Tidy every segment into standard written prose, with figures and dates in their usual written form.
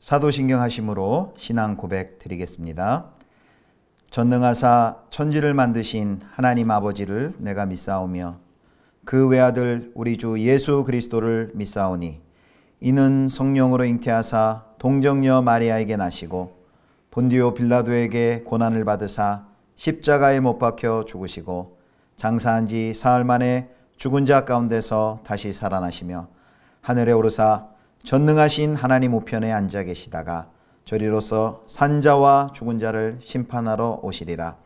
사도신경 하심으로 신앙 고백 드리겠습니다. 전능하사 천지를 만드신 하나님 아버지를 내가 믿사오며 그 외아들 우리 주 예수 그리스도를 믿사오니 이는 성령으로 잉태하사 동정녀 마리아에게 나시고 본디오 빌라도에게 고난을 받으사 십자가에 못 박혀 죽으시고 장사한 지 사흘 만에 죽은 자 가운데서 다시 살아나시며 하늘에 오르사 전능하신 하나님 우편에 앉아 계시다가 저리로서 산자와 죽은 자를 심판하러 오시리라.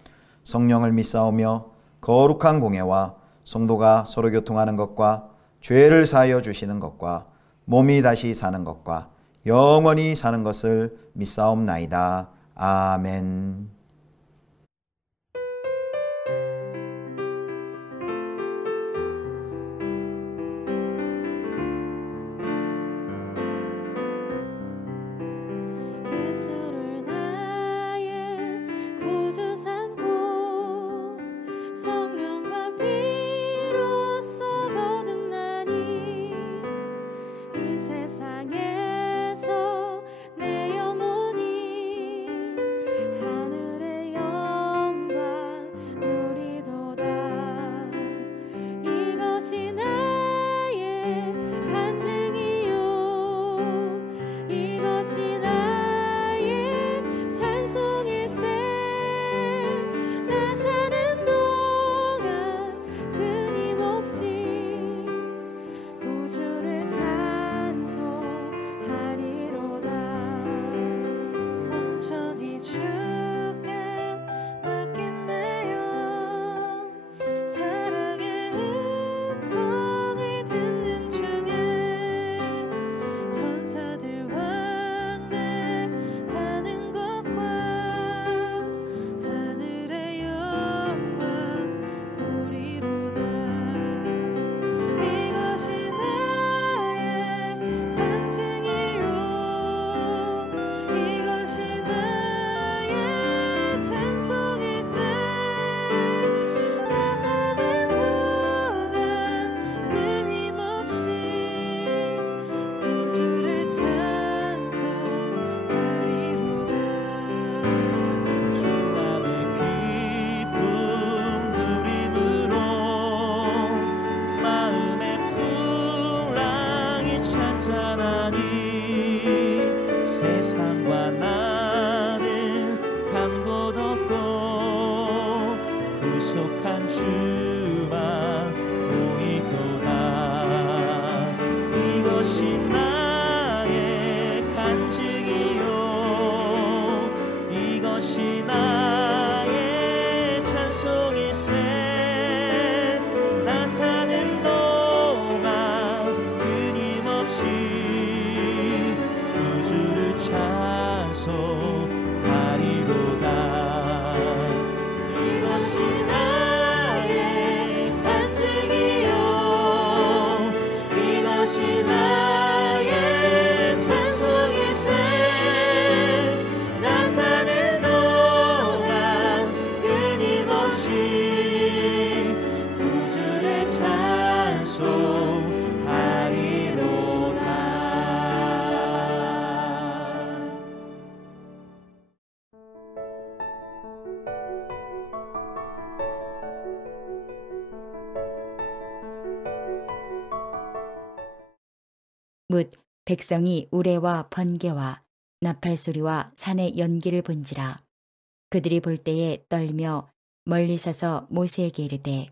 성령을 믿사오며 거룩한 공예와 성도가 서로 교통하는 것과 죄를 사하여 주시는 것과 몸이 다시 사는 것과 영원히 사는 것을 믿사옵나이다. 아멘. 예수를 나의 구주 삼고 성령과 피로써 거듭나니 이 세상에서 내 영혼이 하늘의 영광 누리도다. 이것이 나의 간증이요 이것이 찬송일세. 나 사는 동안 끊임없이 구주를 찬송하리로다. 온전히 주께 맡긴 내 영 사랑의 음성을 듣는 중에 천사들 왕래하는 것과 하늘의 영광 보리로다. 이것이 나의 간증이요 이것이 나의 찬송일세. 나 사는 동안 끊임없이 구주를 찬송하리로다. 주 안에 기쁨 누림으로 마음의 풍랑이 찬찬하니 세상과 나는 간 곳 없고 구속한 주만 보이도다. 이것이 나의 간증이요 이것이 나의 찬송일세. 나 사는 동안 끊임없이 구주를 찬송하리로다. 이것이 나의 간증이요 이것이 나의 찬송일세. 나 사는 동안 끊임없이 구주를 찬송하리로다. 뭇 백성이 우레와 번개와 나팔 소리와 산의 연기를 본지라. 그들이 볼 때에 떨며 멀리 서서 모세에게 이르되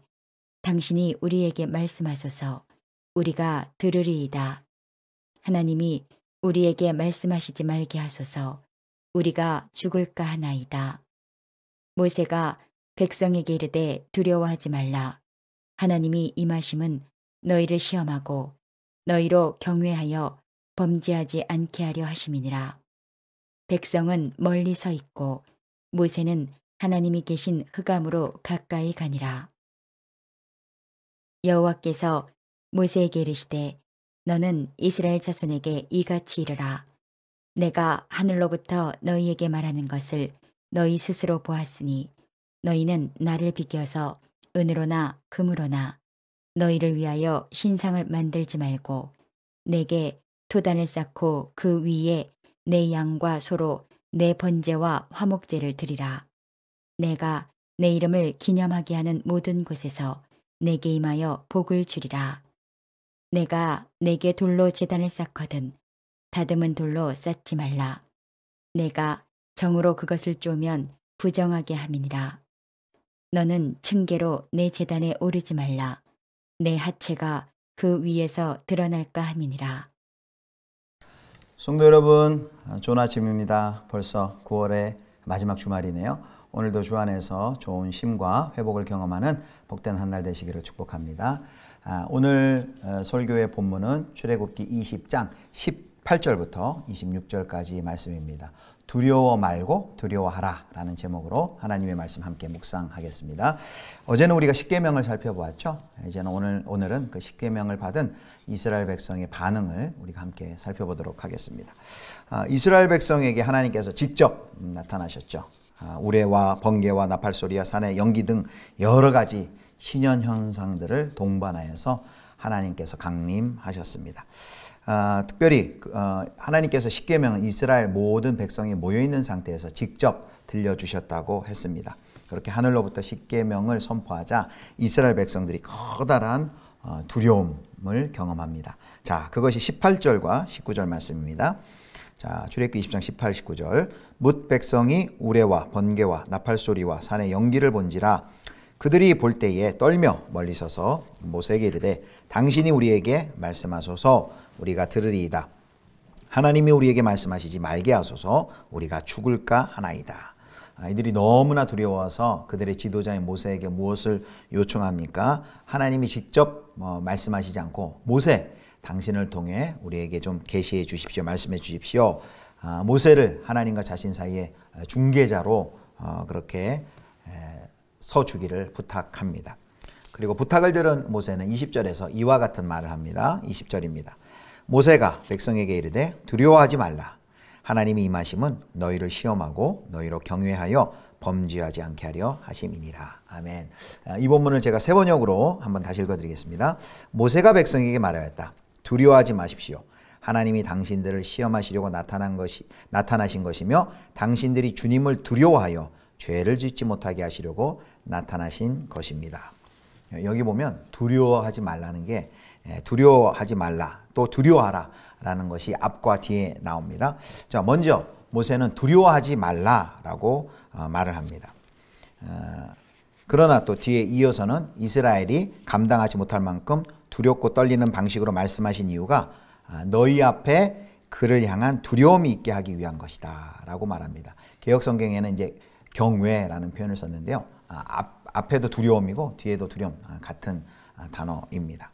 당신이 우리에게 말씀하소서 우리가 들으리이다. 하나님이 우리에게 말씀하시지 말게 하소서 우리가 죽을까 하나이다. 모세가 백성에게 이르되 두려워하지 말라. 하나님이 임하심은 너희를 시험하고 너희로 경외하여 범죄하지 않게 하려 하심이니라. 백성은 멀리 서 있고 모세는 하나님이 계신 흑암으로 가까이 가니라. 여호와께서 모세에게 이르시되 너는 이스라엘 자손에게 이같이 이르라. 내가 하늘로부터 너희에게 말하는 것을 너희 스스로 보았으니 너희는 나를 비껴서 은으로나 금으로나 너희를 위하여 신상을 만들지 말고 내게 토단을 쌓고 그 위에 내 양과 소로 내 번제와 화목제를 드리라. 내가 내 이름을 기념하게 하는 모든 곳에서 내게 임하여 복을 주리라. 내가 내게 돌로 제단을 쌓거든 다듬은 돌로 쌓지 말라. 내가 정으로 그것을 쪼면 부정하게 함이니라. 너는 층계로 내 제단에 오르지 말라. 내 하체가 그 위에서 드러날까 함이니라. 성도 여러분, 좋은 아침입니다. 벌써 9월의 마지막 주말이네요. 오늘도 주 안에서 좋은 쉼과 회복을 경험하는 복된 한 날 되시기를 축복합니다. 오늘 설교의 본문은 출애굽기 20장 18절부터 26절까지 말씀입니다. 두려워 말고 두려워하라 라는 제목으로 하나님의 말씀 함께 묵상하겠습니다. 어제는 우리가 십계명을 살펴보았죠. 이제는 오늘은 그 십계명을 받은 이스라엘 백성의 반응을 우리가 함께 살펴보도록 하겠습니다. 이스라엘 백성에게 하나님께서 직접 나타나셨죠. 우레와 번개와 나팔소리와 산의 연기 등 여러 가지 신현 현상들을 동반하여서 하나님께서 강림하셨습니다. 특별히 하나님께서 십계명은 이스라엘 모든 백성이 모여있는 상태에서 직접 들려주셨다고 했습니다. 그렇게 하늘로부터 십계명을 선포하자 이스라엘 백성들이 커다란 두려움을 경험합니다. 자, 그것이 18절과 19절 말씀입니다. 자, 출애굽기 20장 18, 19절. 뭇 백성이 우레와 번개와 나팔소리와 산의 연기를 본지라 그들이 볼 때에 떨며 멀리 서서 모세에게 이르되 당신이 우리에게 말씀하소서 우리가 들으리이다. 하나님이 우리에게 말씀하시지 말게 하소서 우리가 죽을까 하나이다. 이들이 너무나 두려워서 그들의 지도자인 모세에게 무엇을 요청합니까? 하나님이 직접 말씀하시지 않고 모세 당신을 통해 우리에게 좀 계시해 주십시오. 말씀해 주십시오. 모세를 하나님과 자신 사이에 중개자로 그렇게 서주기를 부탁합니다. 그리고 부탁을 들은 모세는 20절에서 이와 같은 말을 합니다. 20절입니다. 모세가 백성에게 이르되 두려워하지 말라. 하나님이 임하심은 너희를 시험하고 너희로 경외하여 범죄하지 않게 하려 하심이니라. 아멘. 이 본문을 제가 세 번역으로 한번 다시 읽어드리겠습니다. 모세가 백성에게 말하였다. 두려워하지 마십시오. 하나님이 당신들을 시험하시려고 나타나신 것이며 당신들이 주님을 두려워하여 죄를 짓지 못하게 하시려고 나타나신 것입니다. 여기 보면 두려워하지 말라는 게 두려워하지 말라 또 두려워하라 라는 것이 앞과 뒤에 나옵니다. 자, 먼저 모세는 두려워하지 말라라고 말을 합니다. 그러나 또 뒤에 이어서는 이스라엘이 감당하지 못할 만큼 두렵고 떨리는 방식으로 말씀하신 이유가 너희 앞에 그를 향한 두려움이 있게 하기 위한 것이다 라고 말합니다. 개역성경에는 이제 경외라는 표현을 썼는데요. 앞에도 두려움이고 뒤에도 두려움 같은 단어입니다.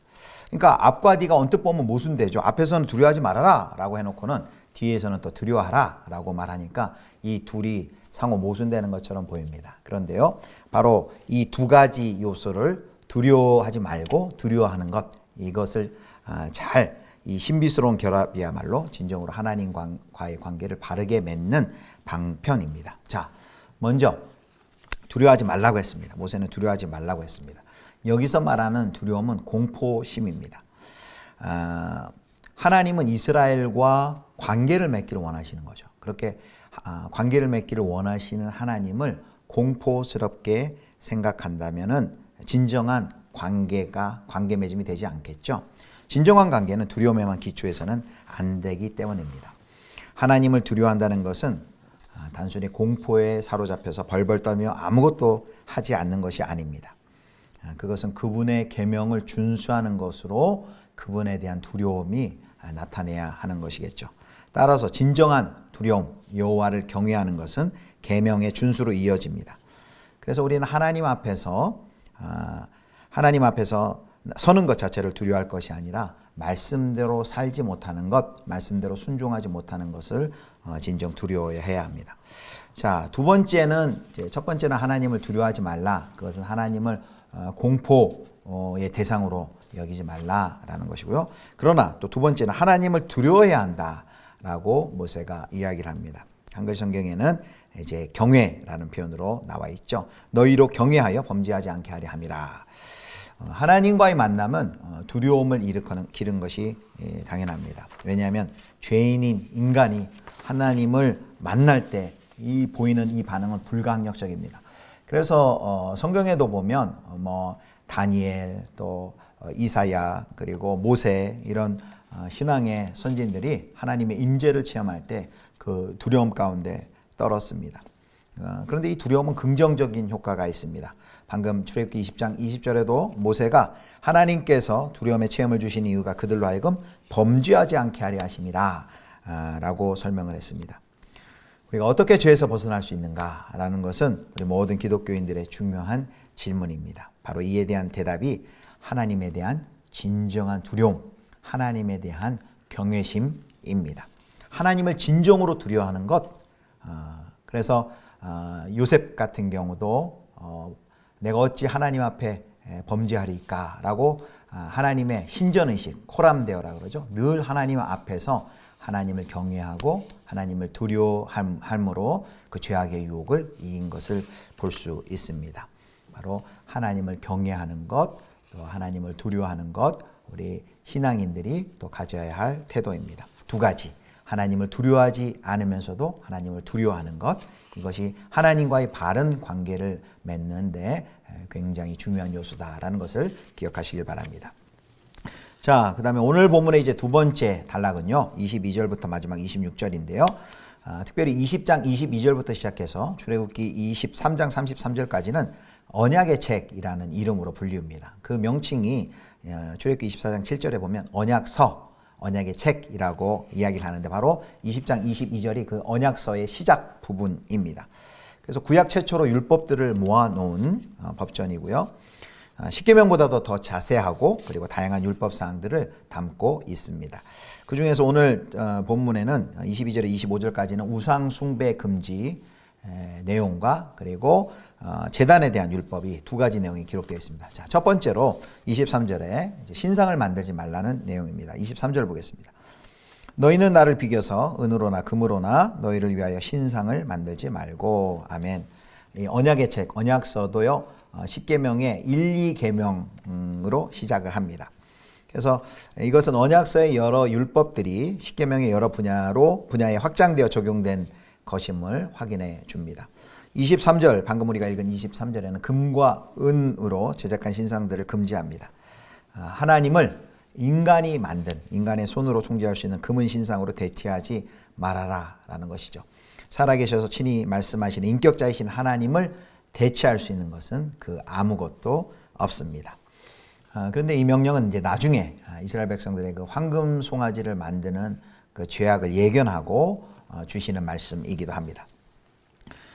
그러니까 앞과 뒤가 언뜻 보면 모순되죠. 앞에서는 두려워하지 말아라 라고 해놓고는 뒤에서는 또 두려워하라 라고 말하니까 이 둘이 상호 모순되는 것처럼 보입니다. 그런데요, 바로 이 두 가지 요소를 두려워하지 말고 두려워하는 것, 이것을 잘 이 신비스러운 결합이야말로 진정으로 하나님과의 관계를 바르게 맺는 방편입니다. 자, 먼저 두려워하지 말라고 했습니다. 모세는 두려워하지 말라고 했습니다. 여기서 말하는 두려움은 공포심입니다. 하나님은 이스라엘과 관계를 맺기를 원하시는 거죠. 그렇게 관계를 맺기를 원하시는 하나님을 공포스럽게 생각한다면은 진정한 관계 맺음이 되지 않겠죠. 진정한 관계는 두려움에만 기초해서는 안 되기 때문입니다. 하나님을 두려워한다는 것은 단순히 공포에 사로잡혀서 벌벌 떨며 아무것도 하지 않는 것이 아닙니다. 그것은 그분의 계명을 준수하는 것으로 그분에 대한 두려움이 나타내야 하는 것이겠죠. 따라서 진정한 두려움, 여호와를 경외하는 것은 계명의 준수로 이어집니다. 그래서 우리는 하나님 앞에서 서는 것 자체를 두려워할 것이 아니라 말씀대로 살지 못하는 것, 말씀대로 순종하지 못하는 것을 진정 두려워해야 합니다. 자, 두 번째는, 첫 번째는 하나님을 두려워하지 말라. 그것은 하나님을 공포의 대상으로 여기지 말라라는 것이고요. 그러나 또 두 번째는 하나님을 두려워해야 한다라고 모세가 이야기를 합니다. 한글 성경에는 이제 경외라는 표현으로 나와 있죠. 너희로 경외하여 범죄하지 않게 하려 함이라. 하나님과의 만남은 두려움을 기른 것이 당연합니다. 왜냐하면 죄인인 인간이 하나님을 만날 때 이 보이는 이 반응은 불가항력적입니다. 그래서 성경에도 보면 뭐 다니엘 또 이사야 그리고 모세 이런 신앙의 선진들이 하나님의 임재를 체험할 때 그 두려움 가운데 떨었습니다. 그런데 이 두려움은 긍정적인 효과가 있습니다. 방금 출애굽기 20장 20절에도 모세가 하나님께서 두려움의 체험을 주신 이유가 그들로 하여금 범죄하지 않게 하려 하심이라 라고 설명을 했습니다. 우리가 어떻게 죄에서 벗어날 수 있는가라는 것은 우리 모든 기독교인들의 중요한 질문입니다. 바로 이에 대한 대답이 하나님에 대한 진정한 두려움, 하나님에 대한 경외심입니다. 하나님을 진정으로 두려워하는 것. 그래서 요셉 같은 경우도 내가 어찌 하나님 앞에 범죄하리까 라고 하나님의 신전의식, 코람데오라고 그러죠. 늘 하나님 앞에서 하나님을 경외하고 하나님을 두려워함으로 그 죄악의 유혹을 이긴 것을 볼 수 있습니다. 바로 하나님을 경외하는 것, 또 하나님을 두려워하는 것, 우리 신앙인들이 또 가져야 할 태도입니다. 두 가지, 하나님을 두려워하지 않으면서도 하나님을 두려워하는 것, 이것이 하나님과의 바른 관계를 맺는데 굉장히 중요한 요소다라는 것을 기억하시길 바랍니다. 자, 그 다음에 오늘 본문의 이제 두 번째 단락은요, 22절부터 마지막 26절인데요. 특별히 20장 22절부터 시작해서 출애굽기 23장 33절까지는 언약의 책이라는 이름으로 불립니다. 그 명칭이 출애굽기 24장 7절에 보면 언약서, 언약의 책이라고 이야기를 하는데 바로 20장 22절이 그 언약서의 시작 부분입니다. 그래서 구약 최초로 율법들을 모아놓은 법전이고요. 십계명보다도 더 자세하고 그리고 다양한 율법 사항들을 담고 있습니다. 그 중에서 오늘 본문에는 22절에 25절까지는 우상 숭배 금지 내용과 그리고 제단에 대한 율법이 두 가지 내용이 기록되어 있습니다. 자, 첫 번째로 23절에 신상을 만들지 말라는 내용입니다. 23절 보겠습니다. 너희는 나를 비겨서 은으로나 금으로나 너희를 위하여 신상을 만들지 말고. 아멘. 이 언약의 책, 언약서도요. 10계명의 1, 2계명으로 시작을 합니다. 그래서 이것은 언약서의 여러 율법들이 10계명의 여러 분야에 확장되어 적용된 것임을 확인해 줍니다. 23절, 방금 우리가 읽은 23절에는 금과 은으로 제작한 신상들을 금지합니다. 하나님을 인간이 만든, 인간의 손으로 통제할 수 있는 금은 신상으로 대체하지 말아라 라는 것이죠. 살아계셔서 친히 말씀하시는 인격자이신 하나님을 대체할 수 있는 것은 그 아무것도 없습니다. 그런데 이 명령은 이제 나중에 이스라엘 백성들의 그 황금 송아지를 만드는 그 죄악을 예견하고 주시는 말씀이기도 합니다.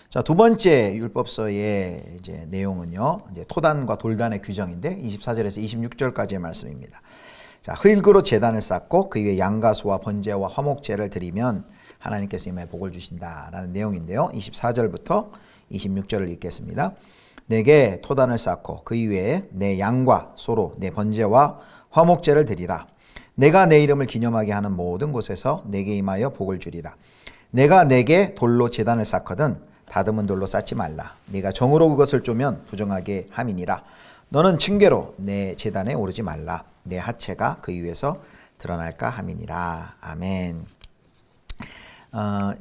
자, 두 번째 율법서의 이제 내용은요, 이제 토단과 돌단의 규정인데 24절에서 26절까지의 말씀입니다. 자, 흙으로 제단을 쌓고 그 위에 양과 소와 번제와 화목제를 드리면 하나님께서 임하여 복을 주신다라는 내용인데요. 24절부터 26절을 읽겠습니다. 내게 토단을 쌓고 그 위에 내 양과 소로 내 번제와 화목제를 드리라. 내가 내 이름을 기념하게 하는 모든 곳에서 내게 임하여 복을 주리라. 내가 내게 돌로 제단을 쌓거든 다듬은 돌로 쌓지 말라. 네가 정으로 그것을 쪼면 부정하게 함이니라. 너는 층계로 내 제단에 오르지 말라. 내 하체가 그 위에서 드러날까 함이니라. 아멘.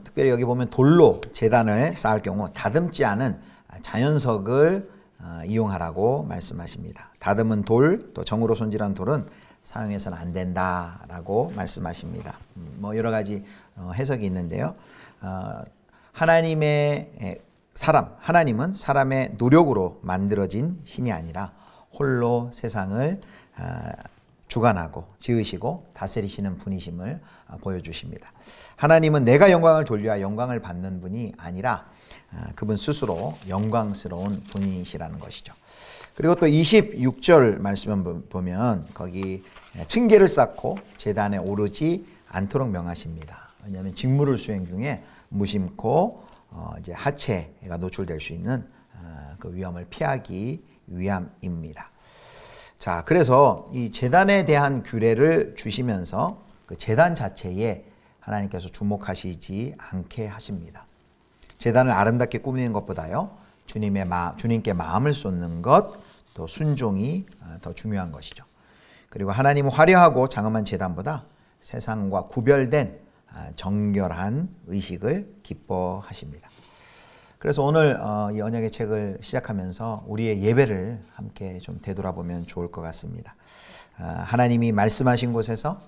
특별히 여기 보면 돌로 제단을 쌓을 경우 다듬지 않은 자연석을 이용하라고 말씀하십니다. 다듬은 돌, 또 정으로 손질한 돌은 사용해서는 안 된다라고 말씀하십니다. 뭐 여러 가지 해석이 있는데요. 하나님은 사람의 노력으로 만들어진 신이 아니라 홀로 세상을 주관하고 지으시고 다스리시는 분이심을 보여주십니다. 하나님은 내가 영광을 돌려야 영광을 받는 분이 아니라 그분 스스로 영광스러운 분이시라는 것이죠. 그리고 또 26절 말씀을 보면 거기 층계를 쌓고 제단에 오르지 않도록 명하십니다. 왜냐하면 직무를 수행 중에 무심코 이제 하체가 노출될 수 있는 그 위험을 피하기 위함입니다. 자, 그래서 이 제단에 대한 규례를 주시면서 그 제단 자체에 하나님께서 주목하시지 않게 하십니다. 제단을 아름답게 꾸미는 것보다요, 주님께 마음을 쏟는 것, 또 순종이 더 중요한 것이죠. 그리고 하나님은 화려하고 장엄한 제단보다 세상과 구별된 정결한 의식을 기뻐하십니다. 그래서 오늘 이 언약의 책을 시작하면서 우리의 예배를 함께 좀 되돌아보면 좋을 것 같습니다. 하나님이 말씀하신 곳에서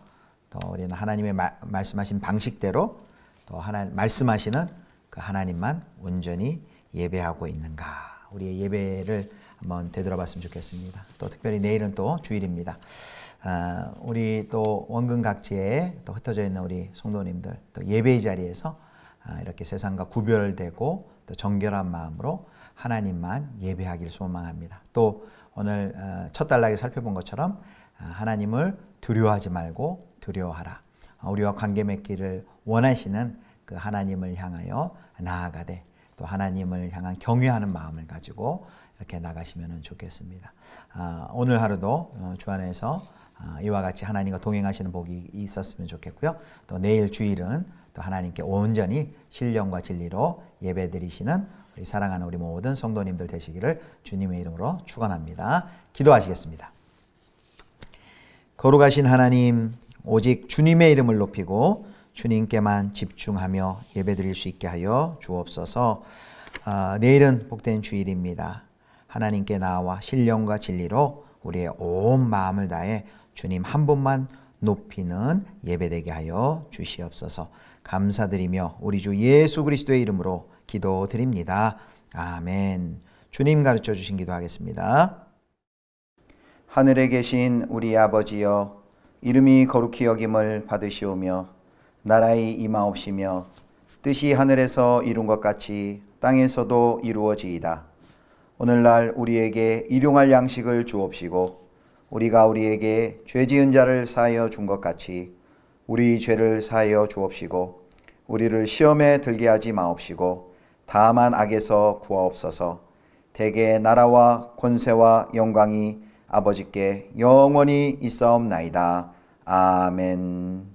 또 우리는 하나님의 말씀하신 방식대로 또 말씀하시는 그 하나님만 온전히 예배하고 있는가, 우리의 예배를 한번 되돌아봤으면 좋겠습니다. 또 특별히 내일은 또 주일입니다. 우리 또 원근 각지에 또 흩어져 있는 우리 성도님들 또 예배의 자리에서 이렇게 세상과 구별되고 또 정결한 마음으로 하나님만 예배하길 소망합니다. 또 오늘 첫 단락에 살펴본 것처럼 하나님을 두려워하지 말고 두려워하라. 우리와 관계 맺기를 원하시는 그 하나님을 향하여 나아가되 또 하나님을 향한 경외하는 마음을 가지고 이렇게 나가시면 좋겠습니다. 오늘 하루도 주 안에서 이와 같이 하나님과 동행하시는 복이 있었으면 좋겠고요. 또 내일 주일은 또 하나님께 온전히 신령과 진리로 예배드리시는 우리 사랑하는 우리 모든 성도님들 되시기를 주님의 이름으로 축원합니다. 기도하시겠습니다. 거룩하신 하나님, 오직 주님의 이름을 높이고 주님께만 집중하며 예배드릴 수 있게 하여 주옵소서. 내일은 복된 주일입니다. 하나님께 나와 신령과 진리로 우리의 온 마음을 다해 주님 한 분만 높이는 예배되게 하여 주시옵소서. 감사드리며 우리 주 예수 그리스도의 이름으로 기도드립니다. 아멘. 주님 가르쳐 주신 기도하겠습니다. 하늘에 계신 우리 아버지여, 이름이 거룩히 여김을 받으시오며 나라의 임하옵시며 뜻이 하늘에서 이룬 것 같이 땅에서도 이루어지이다. 오늘날 우리에게 일용할 양식을 주옵시고 우리가 우리에게 죄 지은 자를 사하여 준 것 같이 우리 죄를 사하여 주옵시고 우리를 시험에 들게 하지 마옵시고 다만 악에서 구하옵소서. 대개 나라와 권세와 영광이 아버지께 영원히 있사옵나이다. 아멘.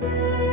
주